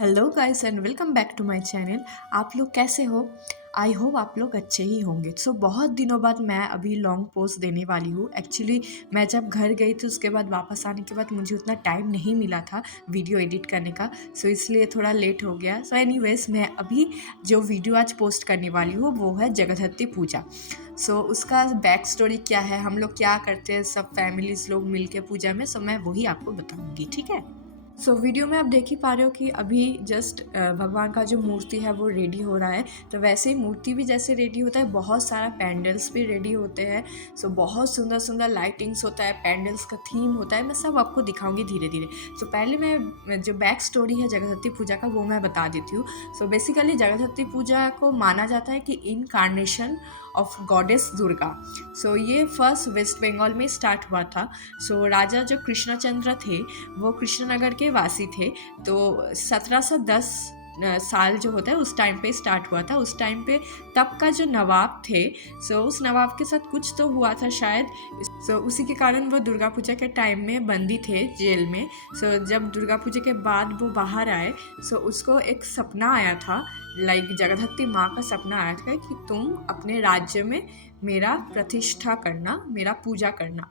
Hello guys and welcome back to my channel. आप लोग कैसे हो? आई होप आप लोग अच्छे ही होंगे। बहुत दिनों बाद मैं अभी लॉन्ग पोस्ट देने वाली हूँ। एक्चुअली मैं जब घर गई थी उसके बाद वापस आने के बाद मुझे उतना टाइम नहीं मिला था वीडियो एडिट करने का, इसलिए थोड़ा लेट हो गया। एनीवेज मैं अभी जो वीडियो आज पोस्ट करने वाली हूँ वो है जगद्धत्री पूजा। उसका बैक स्टोरी क्या है, हम लोग क्या करते हैं सब फैमिलीज लोग मिलके पूजा में, मैं वही आपको बताऊँगी, ठीक है। वीडियो में आप देख ही पा रहे हो कि अभी जस्ट भगवान का जो मूर्ति है वो रेडी हो रहा है। तो वैसे ही मूर्ति भी जैसे रेडी होता है, बहुत सारा पैंडल्स भी रेडी होते हैं। बहुत सुंदर सुंदर लाइटिंग्स होता है, पैंडल्स का थीम होता है। मैं सब आपको दिखाऊंगी धीरे धीरे। पहले मैं जो बैक स्टोरी है जगद्धत्री पूजा का वो मैं बता देती हूँ। बेसिकली जगद्धत्री पूजा को माना जाता है कि इनकार्नेशन ऑफ गॉडेस दुर्गा। ये फर्स्ट वेस्ट बंगाल में स्टार्ट हुआ था। राजा जो कृष्णचंद्र थे वो कृष्णनगर के वासी थे। तो 1710 साल जो होता है उस टाइम पे स्टार्ट हुआ था। उस टाइम पे तब का जो नवाब थे, उस नवाब के साथ कुछ तो हुआ था शायद। उसी के कारण वो दुर्गा पूजा के टाइम में बंदी थे जेल में। जब दुर्गा पूजा के बाद वो बाहर आए, उसको एक सपना आया था, लाइक जगद्धत्री माँ का सपना आया था कि तुम अपने राज्य में मेरा प्रतिष्ठा करना, मेरा पूजा करना।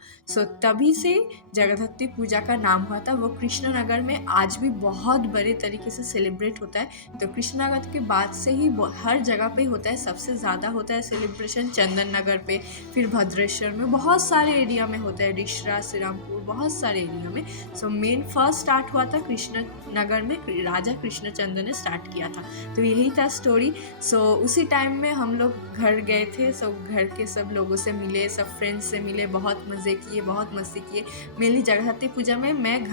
तभी से जगद्धत्री पूजा का नाम हुआ था। वो कृष्णनगर में आज भी बहुत बड़े तरीके से सेलिब्रेट होता है। तो कृष्णनगर के बाद से ही हर जगह पे होता है। सबसे ज़्यादा होता है सेलिब्रेशन चंदन नगर पे, फिर भद्रेश्वर में, बहुत सारे एरिया में होता है, रिश्रा, श्रीरामपुर, बहुत सारे एरिया में। मेन फर्स्ट स्टार्ट हुआ था कृष्णनगर में, राजा कृष्णचंद्र ने स्टार्ट किया था। तो यही था स्टोरी। उसी टाइम में हम लोग घर गए थे। घर के सब लोगों से मिले, सब फ्रेंड्स से मिले, बहुत मज़े किए, बहुत मस्ती किए। मेनली जगद्धत्री पूजा में मैं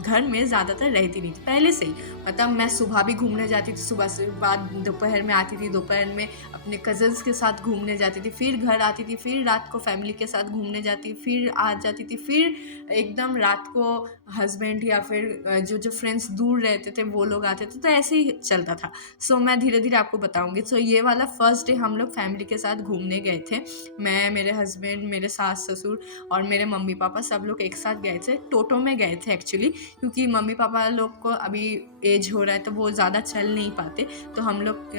घर में ज़्यादातर रहती नहीं थी पहले से ही। मतलब मैं सुबह भी घूमने जाती थी, सुबह से बाद दोपहर में आती थी, दोपहर में अपने कज़न्स के साथ घूमने जाती थी, फिर घर आती थी, फिर रात को फैमिली के साथ घूमने जाती, फिर आ जाती थी, फिर एकदम रात को हस्बैंड या फिर जो फ्रेंड्स दूर रहते थे वो लोग आते थे। तो ऐसे ही चलता था। मैं धीरे धीरे आपको बताऊंगी। ये वाला फर्स्ट डे हम लोग फैमिली के साथ घूमने गए थे। मैं, मेरे हस्बैंड, मेरे सास ससुर और मेरे मम्मी पापा सब लोग एक साथ गए थे। टोटो में गए थे एक्चुअली, क्योंकि मम्मी पापा लोग को अभी एज हो रहा है तो वो ज़्यादा चल नहीं पाते। तो हम लोग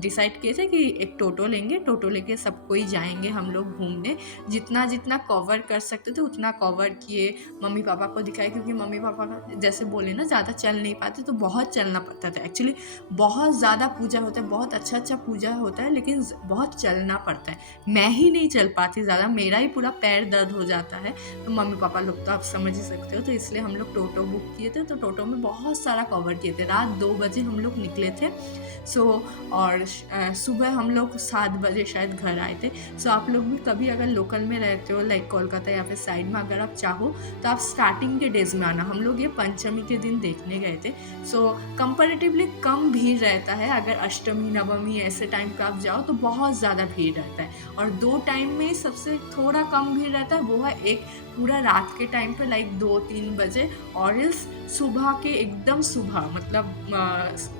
डिसाइड किए थे कि एक टोटो लेंगे, टोटो लेके सब कोई जाएंगे हम लोग घूमने। जितना जितना कवर कर सकते थे उतना कवर किए, मम्मी पापा को दिखाए, क्योंकि मम्मी पापा का जैसे बोले ना ज़्यादा चल नहीं पाते, तो बहुत चलना पड़ता था। एक्चुअली बहुत ज़्यादा पूजा होता है, बहुत अच्छा पूजा होता है, लेकिन बहुत चलना पड़ता है। मैं ही नहीं चल पाती ज़्यादा, मेरा ही पूरा पैर दर्द हो जाता है। तो मम्मी पापा लोग तो आप समझ ही सकते हो। तो इसलिए हम लोग टोटो बुक किए थे। तो टोटो में बहुत सारा कवर किए थे। रात 2 बजे हम लोग निकले थे। और सुबह हम लोग 7 बजे शायद घर आए थे। आप लोग भी कभी अगर लोकल में रहते हो, लाइक कोलकाता या फिर साइड में, अगर आप चाहो तो आप स्टार्टिंग के डेज में आना। हम लोग ये पंचमी के दिन देखने गए थे। कंपैरेटिवली कम भीड़ रहता है। अगर अष्टमी, नवमी ऐसे टाइम पे आप जाओ तो बहुत ज़्यादा भीड़ रहता है। और 2 टाइम में सबसे थोड़ा कम भीड़ रहता है, वो है एक पूरा रात के टाइम पे, लाइक 2-3 बजे, और इस सुबह के एकदम सुबह, मतलब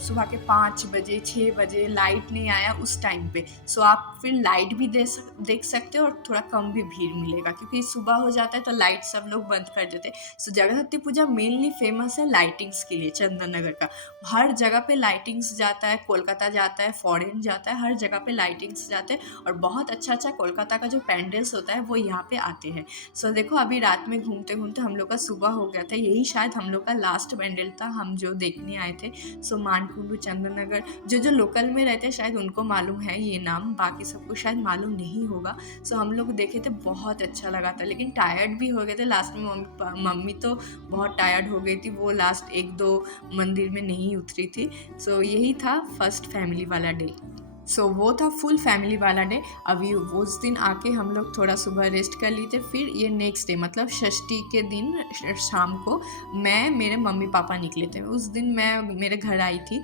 सुबह के 5 बजे 6 बजे लाइट नहीं आया उस टाइम पे। आप फिर लाइट भी देख सकते हो और थोड़ा कम भी भीड़ मिलेगा, क्योंकि सुबह हो जाता है तो लाइट सब लोग बंद कर देते। जगद्धत्री पूजा मेनली फेमस है लाइटिंग्स के लिए। चंदन नगर का हर जगह पे लाइटिंग्स जाता है, कोलकाता जाता है, फॉरेन जाता है, हर जगह पे लाइटिंग्स जाते हैं। और बहुत अच्छा कोलकाता का जो पैंडल्स होता है वो यहाँ पे आते हैं। देखो अभी रात में घूमते घूमते हम लोग का सुबह हो गया था। यही शायद हम लोग का लास्ट पैंडल था हम जो देखने आए थे। मानकुंडू, चंदन नगर, जो लोकल में रहते हैं शायद उनको मालूम है ये नाम, बाकी सबको शायद मालूम नहीं होगा। हम लोग देखे थे, बहुत अच्छा लगा था, लेकिन टायर्ड भी हो गए थे लास्ट में। मम्मी तो बहुत टायर्ड हो गई थी, वो लास्ट 1-2 मंदिर में नहीं उतरी थी। यही था फर्स्ट फैमिली वाला डे। वो था फुल फैमिली वाला डे। अभी उस दिन आके हम लोग थोड़ा सुबह रेस्ट कर लिए थे। फिर ये नेक्स्ट डे, मतलब षष्ठी के दिन शाम को मैं, मेरे मम्मी पापा निकले थे। उस दिन मैं मेरे घर आई थी।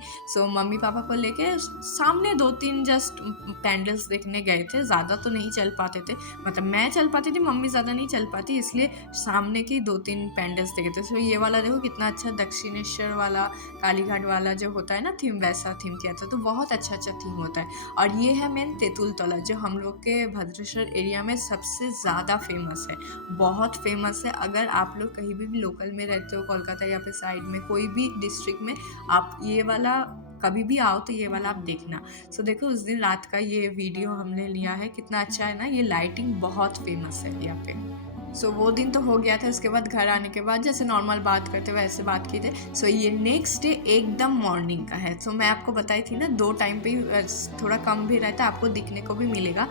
मम्मी पापा को लेके सामने 2-3 जस्ट पैंडल्स देखने गए थे। ज़्यादा तो नहीं चल पाते थे, मतलब मैं चल पाती थी, मम्मी ज़्यादा नहीं चल पाती, इसलिए सामने की 2-3 पैंडल्स देखे थे। ये वाला देखो कितना अच्छा, दक्षिणेश्वर वाला, कालीघाट वाला जो होता है ना थीम, वैसा थीम किया था। तो बहुत अच्छा थीम होता है। और ये है मेन तेंतुल तोला, जो हम लोग के भद्रेश्वर एरिया में सबसे ज़्यादा फेमस है, बहुत फेमस है। अगर आप लोग कहीं भी लोकल में रहते हो, कोलकाता या फिर साइड में कोई भी डिस्ट्रिक्ट में, आप ये वाला कभी भी आओ तो ये वाला आप देखना। सो देखो उस दिन रात का ये वीडियो हमने लिया है, कितना अच्छा है ना, ये लाइटिंग बहुत फेमस है यहाँ पे। सो वो दिन तो हो गया था। उसके बाद घर आने के बाद जैसे नॉर्मल बात करते वैसे बात की थे। सो ये नेक्स्ट डे एकदम मॉर्निंग का है। सो मैं आपको बताई थी ना, 2 टाइम पे थोड़ा कम भी रहता है, आपको दिखने को भी मिलेगा।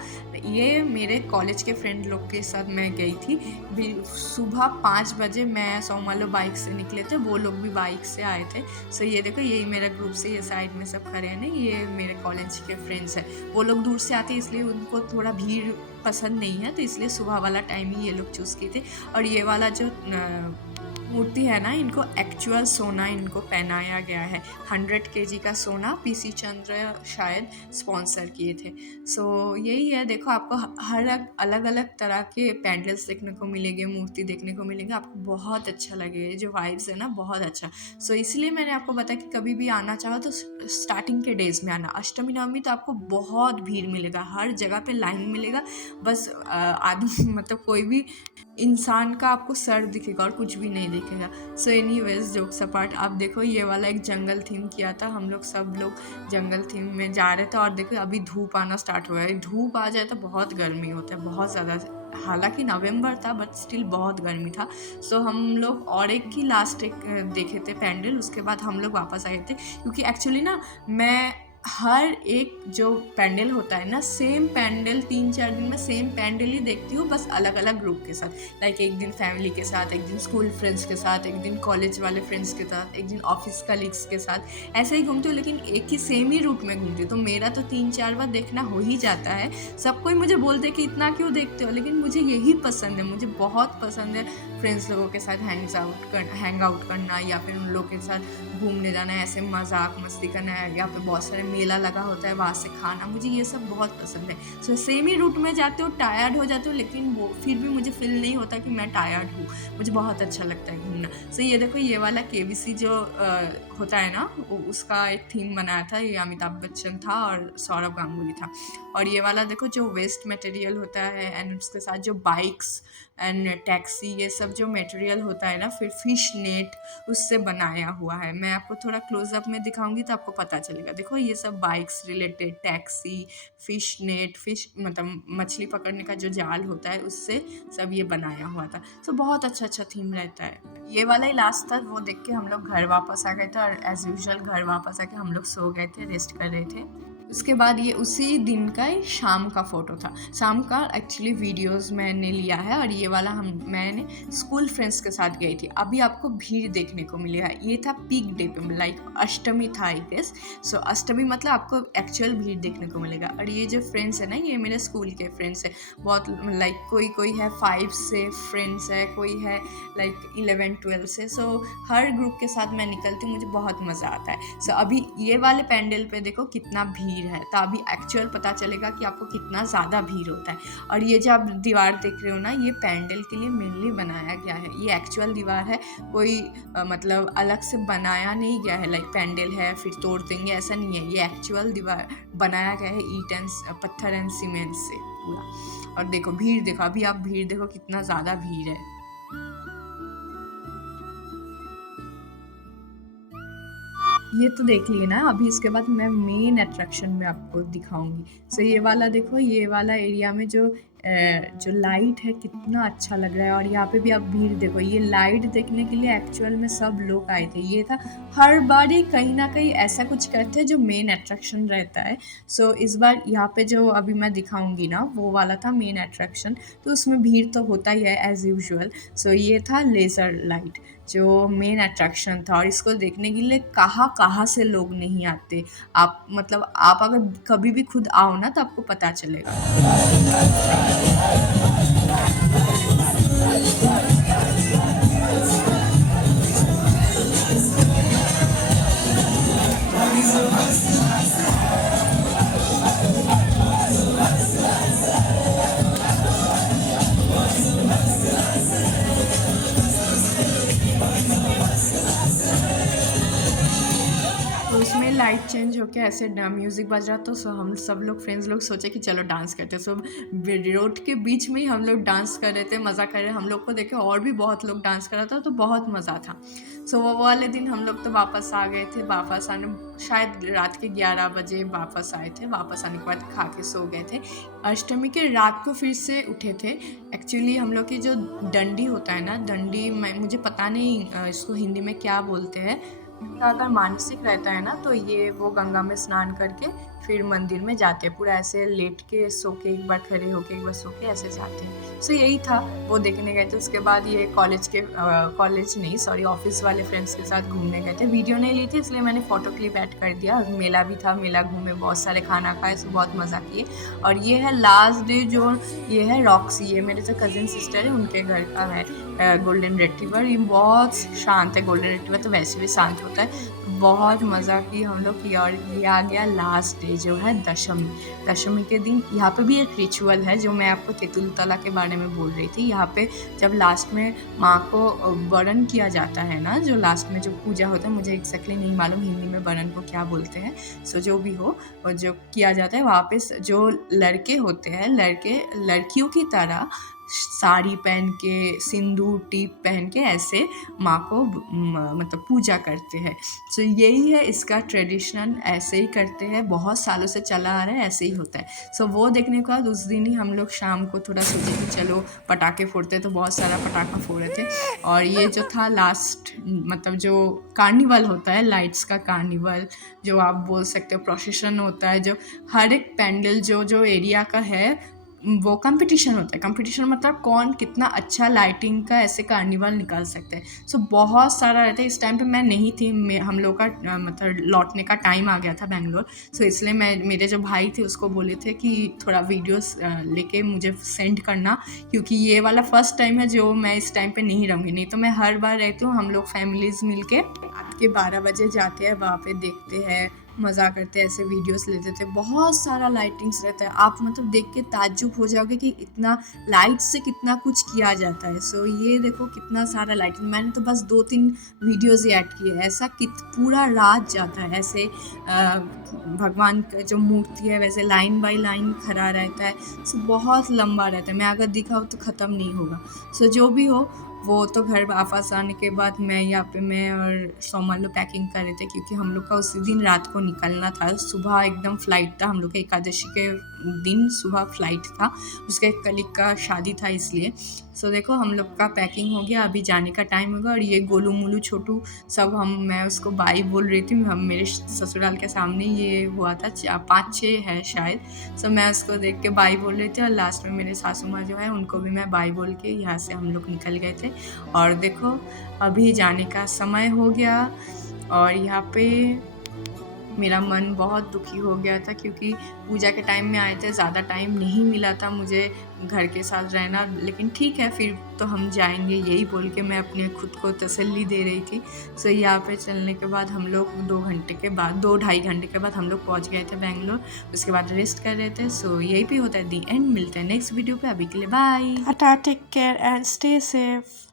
ये मेरे कॉलेज के फ्रेंड लोग के साथ मैं गई थी। सुबह 5 बजे मैं सोमालो बाइक से निकले थे, वो लोग भी बाइक से आए थे। सो ये देखो यही मेरा ग्रुप से ये साइड में सब खड़े हैं ना, ये मेरे कॉलेज के फ्रेंड्स हैं। वो लोग दूर से आते इसलिए उनको थोड़ा भीड़ पसंद नहीं है, तो इसलिए सुबह वाला टाइम ही ये लोग चूज़ किए थे। और ये वाला जो मूर्ति है ना, इनको एक्चुअल सोना इनको पहनाया गया है। 100 kg का सोना पीसी चंद्र शायद स्पॉन्सर किए थे। सो यही है, देखो आपको हर अलग अलग तरह के पैंडल्स देखने को मिलेंगे, मूर्ति देखने को मिलेंगे, आपको बहुत अच्छा लगेगा। जो वाइब्स है ना, बहुत अच्छा। सो इसलिए मैंने आपको बताया कि कभी भी आना चाहो तो स्टार्टिंग के डेज में आना। अष्टमी नवमी तो आपको बहुत भीड़ मिलेगा, हर जगह पे लाइन मिलेगा। बस आदमी मतलब कोई भी इंसान का आपको सर दिखेगा और कुछ भी नहीं दिखेगा। सो एनीवेज, जोक्स अपार्ट, आप देखो ये वाला एक जंगल थीम किया था, हम लोग सब लोग जंगल थीम में जा रहे थे। और देखो अभी धूप आना स्टार्ट हो गया है। धूप आ जाए तो बहुत गर्मी होता है, बहुत ज़्यादा। हालांकि नवंबर था बट स्टिल बहुत गर्मी था। सो हम लोग और एक ही लास्ट एक देखे थे पैंडल, उसके बाद हम लोग वापस आए थे। क्योंकि एक्चुअली ना मैं हर एक जो पैंडल होता है ना, सेम पैंडल 3-4 दिन में सेम पैंडल ही देखती हूँ, बस अलग अलग ग्रुप के साथ। लाइक एक दिन फैमिली के साथ, एक दिन स्कूल फ्रेंड्स के साथ, एक दिन कॉलेज वाले फ्रेंड्स के साथ, एक दिन ऑफिस कलीग्स के साथ, ऐसे ही घूमती हूँ। लेकिन एक ही सेम ही रूट में घूमती हूँ, तो मेरा तो 3-4 बार देखना हो ही जाता है। सब कोई मुझे बोलते कि इतना क्यों देखते हो, लेकिन मुझे यही पसंद है, मुझे बहुत पसंद है फ्रेंड्स लोगों के साथ हैंग आउट करना, या फिर उन लोगों के साथ घूमने जाना, ऐसे मजाक मस्ती करना है, या फिर बहुत सारे मेला लगा होता है वहाँ से खाना, मुझे ये सब बहुत पसंद है। सो सेम ही रूट में जाते हो, टायर्ड हो जाते हो, लेकिन वो फिर भी मुझे फील नहीं होता कि मैं टायर्ड हूँ, मुझे बहुत अच्छा लगता है घूमना। सो ये देखो ये वाला केबीसी जो होता है ना, उसका एक थीम बनाया था, ये अमिताभ बच्चन था और सौरभ गांगुली था। और ये वाला देखो जो वेस्ट मटेरियल होता है, एंड उसके साथ जो बाइक्स एंड टैक्सी, ये सब जो मटेरियल होता है ना, फिर फिश नेट, उससे बनाया हुआ है। मैं आपको थोड़ा क्लोजअप में दिखाऊंगी तो आपको पता चलेगा। देखो ये सब bikes related, taxi, fish net, fish मतलब मछली पकड़ने का जो जाल होता है, उससे सब ये बनाया हुआ था। तो बहुत अच्छा अच्छा थीम रहता है। ये वाला ही लास्ट था, वो देख के हम लोग घर वापस आ गए थे। और एज यूजुअल घर वापस आके हम लोग सो गए थे, रेस्ट कर रहे थे। उसके बाद ये उसी दिन का शाम का फ़ोटो था। शाम का एक्चुअली वीडियोस मैंने लिया है। और ये वाला मैंने स्कूल फ्रेंड्स के साथ गई थी। अभी आपको भीड़ देखने को मिलेगा। ये था पीक डे पे, लाइक अष्टमी था आई गेस। सो अष्टमी मतलब आपको एक्चुअल भीड़ देखने को मिलेगा। और ये जो फ्रेंड्स है ना, ये मेरे स्कूल के फ्रेंड्स है। बहुत लाइक कोई है 5 से फ्रेंड्स है, कोई है लाइक 11-12 से। सो हर ग्रुप के साथ मैं निकलती हूँ, मुझे बहुत मज़ा आता है। सो अभी ये वाले पैंडल पे देखो कितना भीड़ है, तो अभी एक्चुअल पता चलेगा कि आपको कितना ज़्यादा भीड़ होता है। और ये जो आप दीवार देख रहे हो ना, ये पैंडल के लिए मेनली बनाया गया है। ये एक्चुअल दीवार है, कोई मतलब अलग से बनाया नहीं गया है, लाइक पैंडल है फिर तोड़ देंगे, ऐसा नहीं है। ये एक्चुअल दीवार बनाया गया है पत्थर एंड सीमेंट से पूरा। और देखो भीड़ देखो, अभी आप भीड़ देखो कितना ज़्यादा भीड़ है। ये तो देख लिए ना, अभी इसके बाद मैं मेन अट्रैक्शन में आपको दिखाऊंगी। सो ये वाला देखो, ये वाला एरिया में जो लाइट है कितना अच्छा लग रहा है। और यहाँ पे भी आप भीड़ देखो, ये लाइट देखने के लिए एक्चुअल में सब लोग आए थे। ये था हर बार ही कहीं ना कहीं ऐसा कुछ करते हैं जो मेन अट्रैक्शन रहता है। सो इस बार यहाँ पे जो अभी मैं दिखाऊंगी ना, वो वाला था मेन अट्रैक्शन, तो उसमें भीड़ तो होता ही है एज यूजुअल। सो ये था लेज़र लाइट जो मेन अट्रैक्शन था। और इसको देखने के लिए कहाँ से लोग नहीं आते। आप मतलब आप अगर कभी भी खुद आओ ना, तो आपको पता चलेगा। में लाइट चेंज होके ऐसे म्यूज़िक बज रहा, तो हम सब लोग फ्रेंड्स लोग सोचे कि चलो डांस करते हैं। सो रोड के बीच में ही हम लोग डांस कर रहे थे, मज़ा कर रहे। हम लोग को देखे और भी बहुत लोग डांस कर रहा था, तो बहुत मज़ा था। सो वो वाले दिन हम लोग तो वापस आ गए थे। वापस आने शायद रात के 11 बजे वापस आए थे। वापस आने के बाद खा के सो गए थे। अष्टमी के रात को फिर से उठे थे। एक्चुअली हम लोग की जो डंडी होता है ना, डंडी मुझे पता नहीं इसको हिंदी में क्या बोलते हैं। उनका अगर मानसिक रहता है ना, तो ये वो गंगा में स्नान करके फिर मंदिर में जाते हैं। पूरा ऐसे लेट के सो के, एक बार खड़े होके एक बार सो के ऐसे जाते हैं। सो यही था, वो देखने गए थे। उसके बाद ये कॉलेज नहीं सॉरी ऑफिस वाले फ्रेंड्स के साथ घूमने गए थे। वीडियो नहीं ली थी इसलिए मैंने फ़ोटो क्लिप ऐड कर दिया। मेला भी था, मेला घूमे, बहुत सारे खाना खाए, सो बहुत मज़ा किए। और ये है लास्ट डे, जो ये है रॉक्सी, ये मेरे जो कज़िन सिस्टर है उनके घर का है गोल्डन रिट्रीवर। ये बहुत शांत है, गोल्डन रिट्रीवर तो वैसे भी शांत होता है। बहुत मज़ा की हम लोग की। और ये आ गया लास्ट डे जो है दशमी। दशमी के दिन यहाँ पे भी एक रिचुअल है जो मैं आपको तेतुलतला के बारे में बोल रही थी। यहाँ पे जब लास्ट में माँ को वरण किया जाता है ना, जो लास्ट में जो पूजा होता है, मुझे एग्जैक्टली नहीं मालूम हिंदी में वरण को क्या बोलते हैं। सो जो भी हो, और जो किया जाता है वहाँ पे जो लड़के होते हैं, लड़कियों की तरह साड़ी पहन के, सिंदूर टीप पहन के ऐसे माँ को मतलब पूजा करते हैं। सो यही है इसका ट्रेडिशनल, ऐसे ही करते हैं, बहुत सालों से चला आ रहा है, ऐसे ही होता है। सो वो देखने के बाद उस दिन ही हम लोग शाम को थोड़ा सोचे कि चलो पटाखे फोड़ते, तो बहुत सारा पटाखा फोड़े थे। और ये जो था लास्ट, मतलब जो कार्निवल होता है, लाइट्स का कार्निवल जो आप बोल सकते हो, प्रोसेशन होता है, जो हर एक पैंडल जो एरिया का है वो कंपटीशन होता है। कंपटीशन मतलब कौन कितना अच्छा लाइटिंग का ऐसे कार्निवल निकाल सकते हैं। सो बहुत सारा रहता है। इस टाइम पे मैं नहीं थी, हम लोग का मतलब लौटने का टाइम आ गया था बेंगलोर। सो इसलिए मेरे जो भाई थे उसको बोले थे कि थोड़ा वीडियोस लेके मुझे सेंड करना, क्योंकि ये वाला फर्स्ट टाइम है जो मैं इस टाइम पे नहीं रहूँगी। नहीं तो मैं हर बार रहती हूँ, हम लोग फैमिलीज़ मिल के रात के 12 बजे जाते हैं, वहाँ पे देखते हैं, मज़ा करते हैं, ऐसे वीडियोस लेते थे। बहुत सारा लाइटिंग्स रहता है, आप मतलब देख के ताज्जुब हो जाओगे कि इतना लाइट से कितना कुछ किया जाता है। सो ये देखो कितना सारा लाइटिंग, मैंने तो बस 2-3 वीडियोस ही ऐड किए। ऐसा पूरा रात जाता है ऐसे, भगवान का जो मूर्ति है वैसे लाइन बाय लाइन खड़ा रहता है। सो बहुत लंबा रहता है, मैं अगर दिखाऊँ तो ख़त्म नहीं होगा। सो जो भी हो, वो तो घर वापस आने के बाद मैं और सोमन लोग पैकिंग कर रहे थे, क्योंकि हम लोग का उसी दिन रात को निकलना था। सुबह एकदम फ़्लाइट था हम लोग का, एकादशी के दिन सुबह फ़्लाइट था, उसके कलीग का शादी था इसलिए। सो देखो हम लोग का पैकिंग हो गया, अभी जाने का टाइम होगा। और ये गोलू मोलू छोटू सब मैं उसको बाई बोल रही थी। हम मेरे ससुराल के सामने ये हुआ था, 5-6 है शायद। सो मैं उसको देख के बाई बोल रही थी, और लास्ट में मेरे सासू माँ जो है उनको भी मैं बाई बोल के यहाँ से हम लोग निकल गए थे। और देखो अभी जाने का समय हो गया, और यहाँ पे मेरा मन बहुत दुखी हो गया था, क्योंकि पूजा के टाइम में आए थे, ज़्यादा टाइम नहीं मिला था मुझे घर के साथ रहना। लेकिन ठीक है, फिर तो हम जाएंगे, यही बोल के मैं अपने खुद को तसल्ली दे रही थी। सो यहाँ पे चलने के बाद हम लोग 2-2.5 घंटे के बाद हम लोग पहुँच गए थे बेंगलोर। उसके बाद रेस्ट कर रहे थे। सो यही भी होता है दी एंड। मिलते हैं नेक्स्ट वीडियो पे, अभी के लिए bye, tata, take care and stay safe.